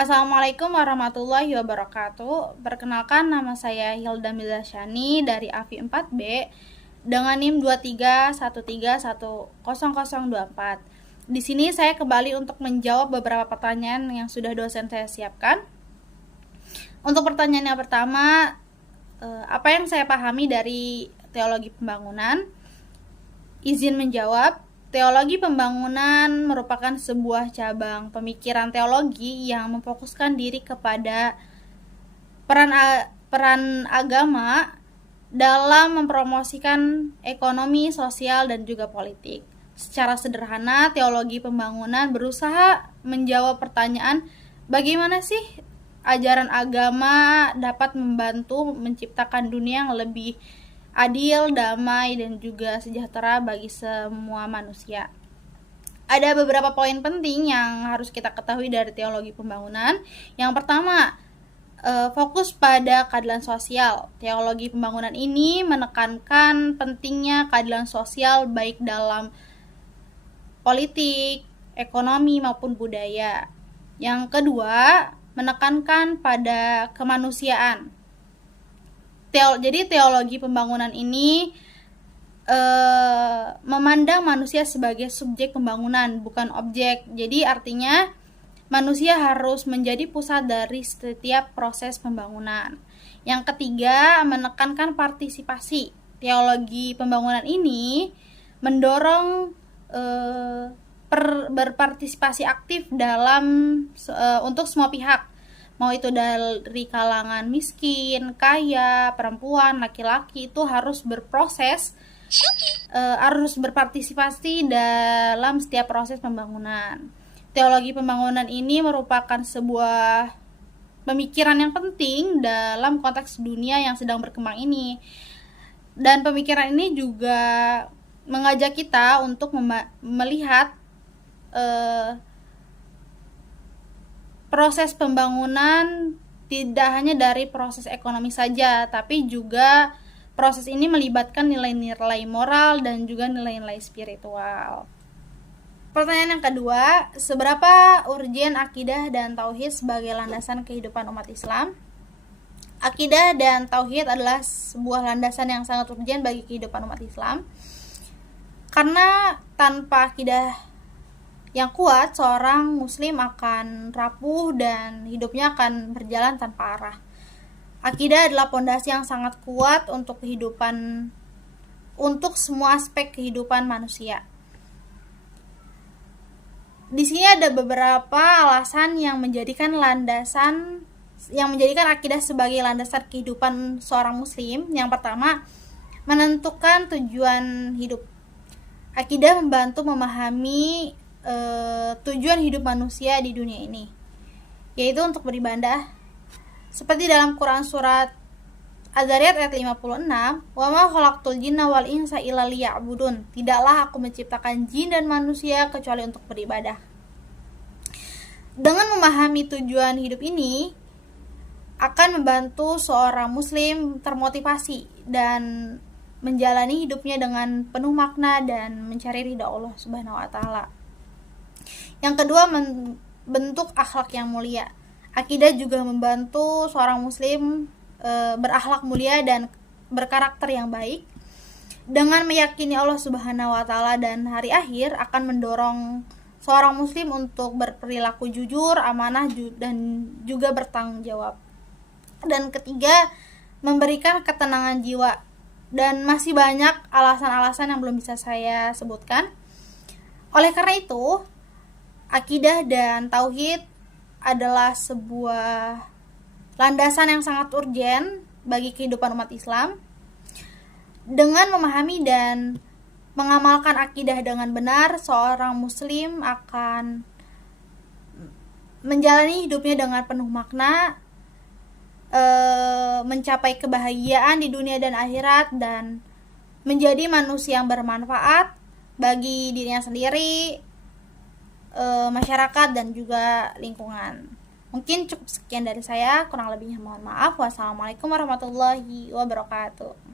Assalamualaikum warahmatullahi wabarakatuh. Perkenalkan, nama saya Hilda Milasyani dari AFI 4B dengan NIM 2313100024. Di sini saya kembali untuk menjawab beberapa pertanyaan yang sudah dosen saya siapkan. Untuk pertanyaan yang pertama, apa yang saya pahami dari teologi pembangunan? Izin menjawab. Teologi pembangunan merupakan sebuah cabang pemikiran teologi yang memfokuskan diri kepada peran agama dalam mempromosikan ekonomi, sosial, dan juga politik. Secara sederhana, teologi pembangunan berusaha menjawab pertanyaan bagaimana sih ajaran agama dapat membantu menciptakan dunia yang lebih adil, damai, dan juga sejahtera bagi semua manusia. Ada beberapa poin penting yang harus kita ketahui dari teologi pembangunan. Yang pertama, fokus pada keadilan sosial. Teologi pembangunan ini menekankan pentingnya keadilan sosial baik dalam politik, ekonomi, maupun budaya. Yang kedua, menekankan pada kemanusiaan. Jadi teologi pembangunan ini memandang manusia sebagai subjek pembangunan, bukan objek. Jadi artinya manusia harus menjadi pusat dari setiap proses pembangunan. Yang ketiga, menekankan partisipasi. Teologi pembangunan ini mendorong berpartisipasi aktif untuk semua pihak, mau itu dari kalangan miskin, kaya, perempuan, laki-laki, itu harus harus berpartisipasi dalam setiap proses pembangunan. Teologi pembangunan ini merupakan sebuah pemikiran yang penting dalam konteks dunia yang sedang berkembang ini. Dan pemikiran ini juga mengajak kita untuk melihat proses pembangunan tidak hanya dari proses ekonomi saja, tapi juga proses ini melibatkan nilai-nilai moral dan juga nilai-nilai spiritual. Pertanyaan yang kedua, seberapa urgen akidah dan tauhid sebagai landasan kehidupan umat Islam? Akidah dan tauhid adalah sebuah landasan yang sangat urgen bagi kehidupan umat Islam. Karena tanpa akidah yang kuat, seorang muslim akan rapuh dan hidupnya akan berjalan tanpa arah. Akidah adalah pondasi yang sangat kuat untuk semua aspek kehidupan manusia. Di sini ada beberapa alasan yang menjadikan akidah sebagai landasan kehidupan seorang muslim. Yang pertama, menentukan tujuan hidup. Akidah membantu memahami tujuan hidup manusia di dunia ini, yaitu untuk beribadah. Seperti dalam Quran surat Az-Zariyat ayat 56, "Wa ma khalaqtul jinna wal insa illa liya'budun." Tidaklah aku menciptakan jin dan manusia kecuali untuk beribadah. Dengan memahami tujuan hidup ini akan membantu seorang muslim termotivasi dan menjalani hidupnya dengan penuh makna dan mencari ridha Allah Subhanahu wa taala. Yang kedua, membentuk akhlak yang mulia. Akidah juga membantu seorang muslim berakhlak mulia dan berkarakter yang baik. Dengan meyakini Allah Subhanahu wa taala dan hari akhir akan mendorong seorang muslim untuk berperilaku jujur, amanah, dan juga bertanggung jawab. Dan ketiga, memberikan ketenangan jiwa. Dan masih banyak alasan-alasan yang belum bisa saya sebutkan. Oleh karena itu, akidah dan tauhid adalah sebuah landasan yang sangat urgen bagi kehidupan umat Islam. Dengan memahami dan mengamalkan akidah dengan benar, seorang muslim akan menjalani hidupnya dengan penuh makna, mencapai kebahagiaan di dunia dan akhirat, dan menjadi manusia yang bermanfaat bagi dirinya sendiri, masyarakat, dan juga lingkungan. Mungkin cukup sekian dari saya, kurang lebihnya mohon maaf. Wassalamualaikum warahmatullahi wabarakatuh.